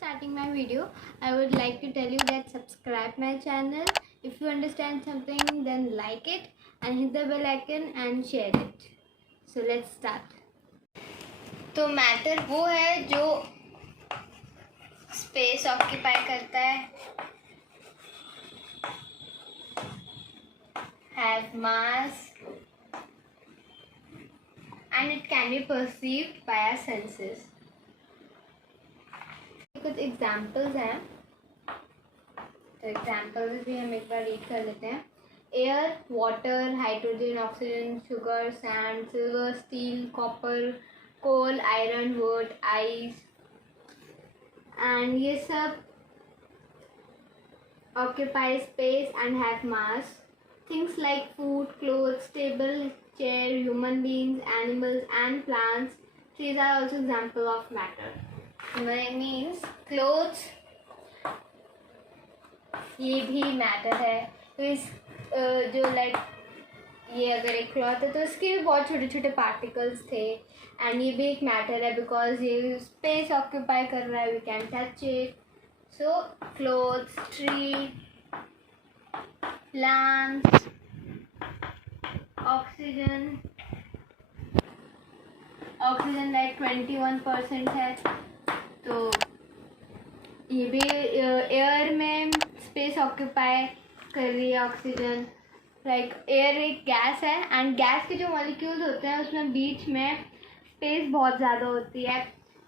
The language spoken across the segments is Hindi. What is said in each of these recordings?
starting my video, I would like to tell you that subscribe my channel. If you understand something, then like it and hit the bell icon and share it. So let's start. तो मैटर वो है जो स्पेस ऑक्यूपाई करता है, have mass and it can be perceived by our senses. कुछ एग्जाम्पल्स हैं, तो एग्जाम्पल्स भी हम एक बार रीड कर लेते हैं. Air, water, hydrogen, oxygen, sugar, sand, silver, steel, copper, coal, iron, wood, ice, and ये सब occupy space and have mass. Things like food, clothes, table, chair, human beings, animals and plants, these are also example of matter. Means clothes ये भी मैटर है. तो इस जो लाइक ये अगर एक क्लॉथ है तो इसके भी बहुत छोटे छोटे पार्टिकल्स थे एंड ये भी एक मैटर है बिकॉज ये स्पेस ऑक्यूपाई कर रहा है. We can touch it. So clothes, tree, plants, oxygen like 21% है. तो ये भी एयर में स्पेस ऑक्यूपाई कर रही है ऑक्सीजन. लाइक एयर एक गैस है एंड गैस के जो मॉलिक्यूल्स होते हैं उसमें बीच में स्पेस बहुत ज़्यादा होती है,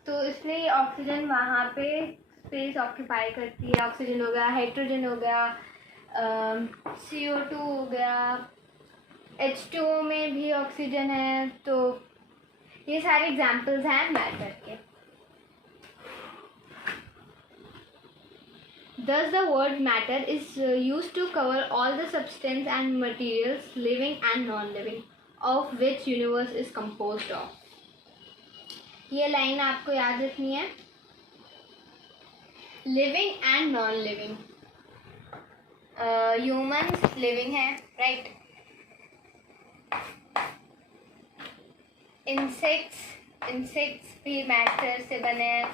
तो इसलिए ऑक्सीजन वहाँ पे स्पेस ऑक्यूपाई करती है. ऑक्सीजन हो गया, हाइड्रोजन हो गया, CO2 हो गया, H2O में भी ऑक्सीजन है. तो ये सारे एग्जाम्पल्स हैं मैटर के. Thus the word matter is used to cover all the substance and materials, living and non-living, of which universe is composed of. ये लाइन आपको याद रखनी है. Living and non living. Humans living है, राइट. इंसेक्ट्स भी मैटर से बने हैं.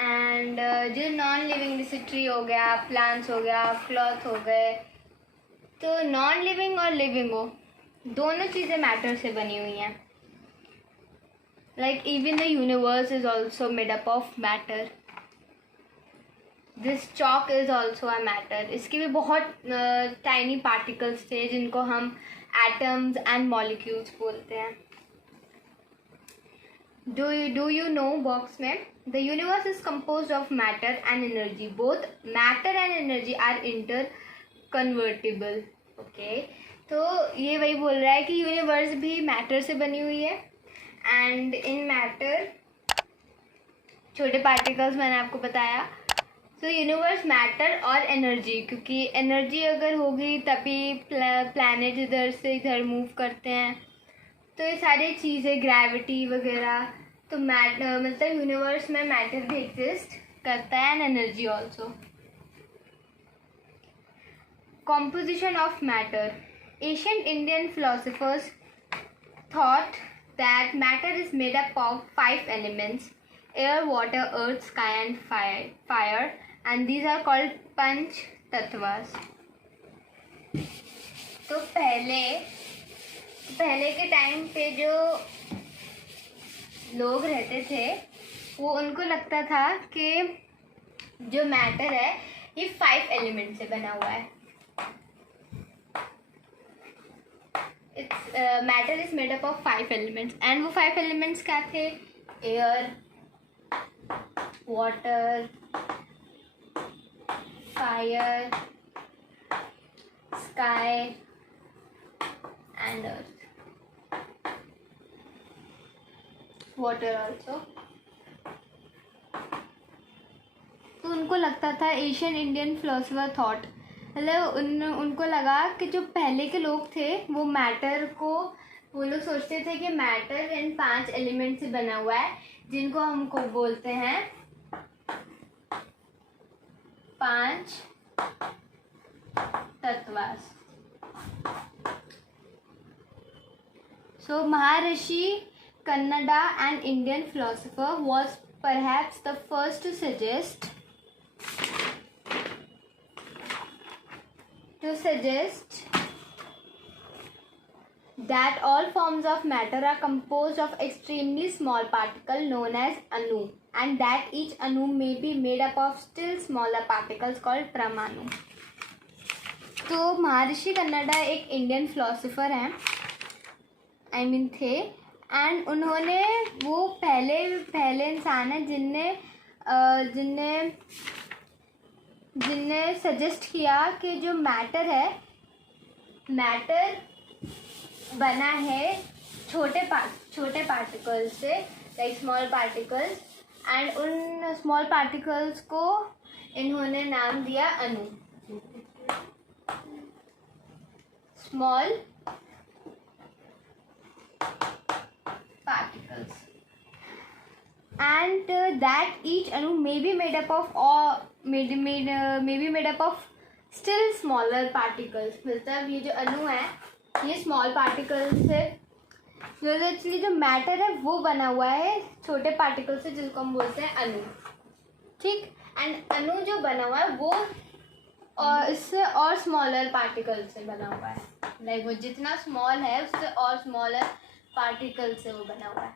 एंड जो नॉन लिविंग जैसे ट्री हो गया, प्लांट्स हो गया, क्लॉथ हो गए. तो नॉन लिविंग और लिविंग हो दोनों चीज़ें मैटर से बनी हुई हैं. Like even the universe is also made up of matter. This chalk is also a matter. इसके भी बहुत टाइनी पार्टिकल्स थे जिनको हम एटम्स एंड मॉलिक्यूल्स बोलते हैं. डू यू नो बॉक्स में the universe is composed of matter and energy. Both matter and energy are interconvertible. Okay, तो ये वही बोल रहा है कि यूनिवर्स भी मैटर से बनी हुई है एंड इन मैटर छोटे पार्टिकल्स मैंने आपको बताया. तो यूनिवर्स मैटर और एनर्जी, क्योंकि एनर्जी अगर होगी तभी प्लैनेट इधर से इधर मूव करते हैं. तो ये सारी चीज़ें, ग्रेविटी वगैरह, तो मैटर मतलब यूनिवर्स में मैटर भी एग्जिस्ट करता है and energy also. Composition of matter. Ancient Indian philosophers thought that matter is made up of 5 elements: air, water, earth, sky and fire, and these are called पंच तत्वास. तो पहले के टाइम पे जो लोग रहते थे वो उनको लगता था कि जो मैटर है ये 5 एलिमेंट से बना हुआ है. Matter is made up of 5 elements and वो 5 एलिमेंट्स क्या थे? Air, water, fire, sky and earth. Water also. तो उनको लगता था, एशियन इंडियन फिलोसफर थॉट, मतलब उनको लगा कि जो पहले के लोग थे वो मैटर को, वो लोग सोचते थे कि मैटर इन 5 एलिमेंट से बना हुआ है जिनको हमको बोलते हैं 5 तत्वास. So Maharishi Kannada, an Indian philosopher, was perhaps the first to suggest that all forms of matter are composed of extremely small particles known as anu, and that each anu may be made up of still smaller particles called परमाणु. तो महर्षि कन्नडा एक इंडियन फिलोसोफर हैं, थे, एंड उन्होंने वो पहले इंसान है जिनने सजेस्ट किया कि जो मैटर बना है छोटे पार्टिकल्स से, लाइक स्मॉल पार्टिकल्स, एंड उन स्मॉल पार्टिकल्स को इन्होंने नाम दिया अणु, small particles, and that each anu may be made up of still smaller particles. मतलब ये जो अणु है ये स्मॉल पार्टिकल्स से, जो एक्चुअली जो मैटर है वो बना हुआ है छोटे पार्टिकल से, जिसको हम बोलते हैं अणु. ठीक, एंड अणु जो बना हुआ है वो और इससे और स्मॉलर पार्टिकल से बना हुआ है, लाइक वो जितना स्मॉल है उससे और स्मॉलर पार्टिकल से वो बना हुआ है.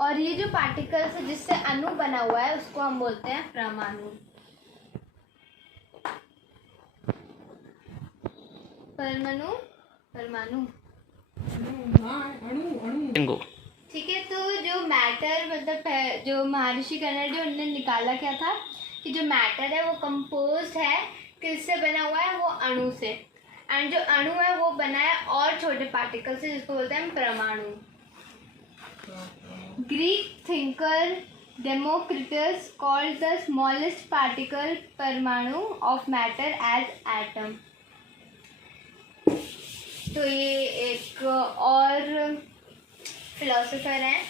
और ये जो पार्टिकल्स है जिससे अणु बना हुआ है उसको हम बोलते हैं परमाणु. ठीक है, तो जो मैटर मतलब जो महर्षि कन्नडा उन्होंने निकाला क्या था कि जो मैटर है वो कंपोज्ड है, किससे बना हुआ है, वो अणु से, एंड जो अणु है वो बना है और छोटे पार्टिकल से, जिसको बोलते हैं परमाणु. Greek thinker Democritus called the smallest particle परमाणु ऑफ मैटर एज एटम. तो ये एक और फिलोसोफर हैं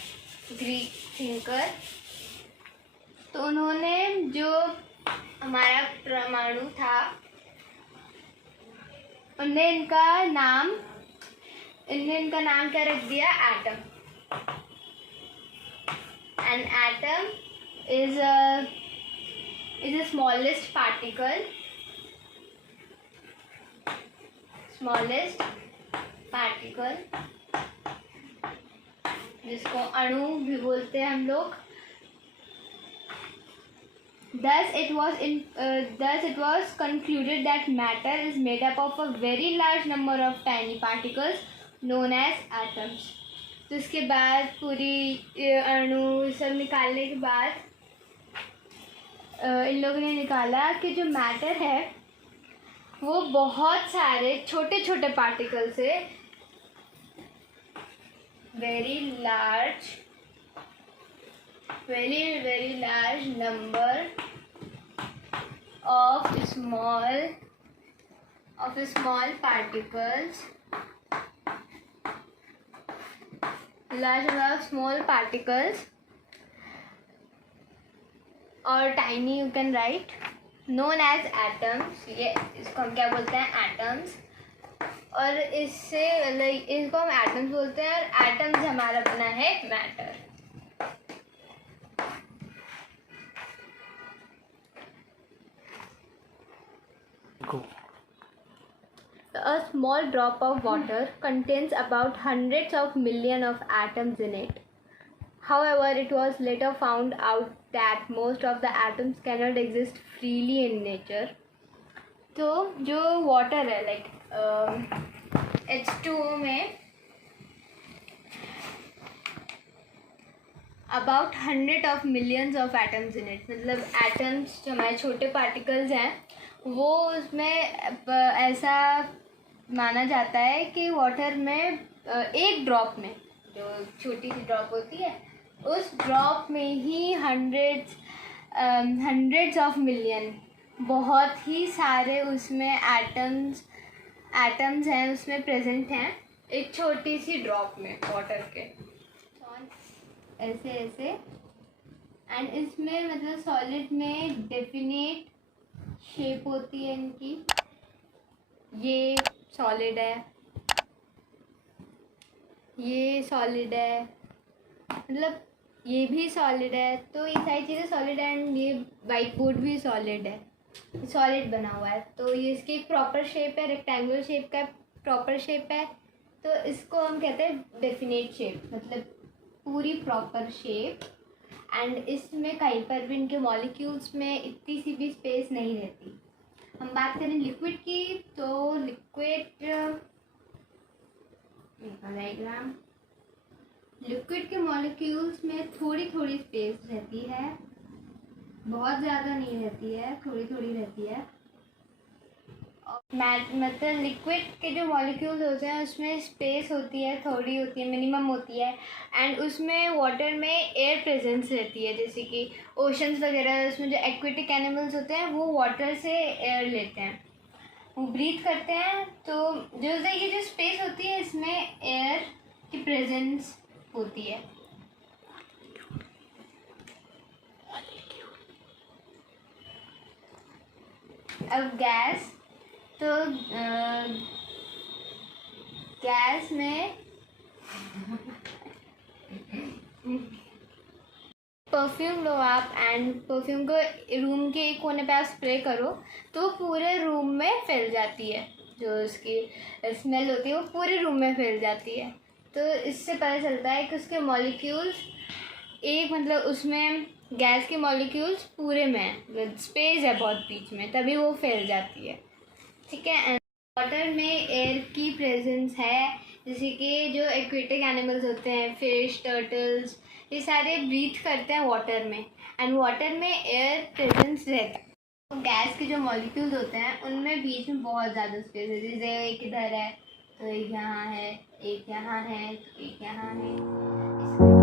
ग्रीक थिंकर, तो उन्होंने जो हमारा परमाणु था उन्हें इनका नाम क्या रख दिया, atom. An atom is a smallest particle जिसको अणु भी बोलते हैं हम लोग. Thus it was concluded that matter is made up of a very large number of tiny particles known as atoms. तो इसके बाद पूरी अणु सब निकालने के बाद इन लोगों ने निकाला कि जो मैटर है वो बहुत सारे छोटे छोटे पार्टिकल से very large number of small particles, large number of small particles, or tiny you can write, known as atoms. ये इसको हम क्या बोलते हैं, एटम्स. और इससे इसको हम एटम्स बोलते हैं, और एटम्स हमारा बना है matter. A small drop of water contains about hundreds of millions of atoms in it. However, it was later found out that most of the atoms cannot exist freely in nature. तो जो वाटर है लाइक H2O में about 100 of millions of atoms in it. मतलब एटम्स जो हमारे छोटे पार्टिकल्स हैं वो उसमें ऐसा माना जाता है कि वाटर में एक ड्रॉप में, जो छोटी सी ड्रॉप होती है, उस ड्रॉप में ही हंड्रेड्स ऑफ मिलियन, बहुत ही सारे उसमें एटम्स हैं उसमें प्रेजेंट हैं, एक छोटी सी ड्रॉप में वाटर के, ऐसे. एंड इसमें मतलब सॉलिड में डेफिनेट शेप होती है इनकी. ये सॉलिड है, ये सॉलिड है, मतलब ये भी सॉलिड है, तो ये सारी चीज़ें सॉलिड है एंड ये वाइट बोर्ड भी सॉलिड है, सॉलिड बना हुआ है। तो ये इसकी एक प्रॉपर शेप है, रेक्टेंगुलर शेप का प्रॉपर शेप है, तो इसको हम कहते हैं डेफिनेट शेप, मतलब पूरी प्रॉपर शेप। एंड इसमें कहीं पर भी इनके मॉलिक्यूल्स में इतनी सी भी स्पेस नहीं रहती। हम बात करें लिक्विड की, तो लिक्विड डायग्राम, लिक्विड के मॉलिक्यूल्स में थोड़ी थोड़ी स्पेस रहती है, बहुत ज़्यादा नहीं रहती है, थोड़ी थोड़ी रहती है। मतलब लिक्विड के जो मॉलिक्यूल्स होते हैं उसमें स्पेस होती है, थोड़ी होती है, मिनिमम होती है। एंड उसमें वाटर में एयर प्रेजेंस रहती है, जैसे कि ओशंस वगैरह, उसमें जो एक्वेटिक एनिमल्स होते हैं वो वाटर से एयर लेते हैं, वो ब्रीथ करते हैं। तो जो ये जो स्पेस होती है इसमें एयर की प्रेजेंस होती है। अब गैस, तो गैस में परफ्यूम लो आप, एंड परफ्यूम को रूम के एक कोने पे आप स्प्रे करो तो पूरे रूम में फैल जाती है, जो उसकी स्मेल होती है वो पूरे रूम में फैल जाती है। तो इससे पता चलता है कि उसके मॉलिक्यूल्स एक, मतलब उसमें गैस के मॉलिक्यूल्स पूरे में है, स्पेस है बहुत बीच में, तभी वो फैल जाती है। ठीक है। एंड वाटर में एयर की प्रेजेंस है, जैसे कि जो एक्वेटिक एनिमल्स होते हैं, फिश, टर्टल्स, ये सारे ब्रीथ करते हैं वाटर में, एंड वाटर में एयर प्रेजेंस रहता है। तो गैस के जो मॉलिक्यूल्स होते हैं उनमें बीच में बहुत ज़्यादा स्पेस है, जैसे एक इधर है तो एक यहाँ है, एक यहाँ है, एक यहाँ है।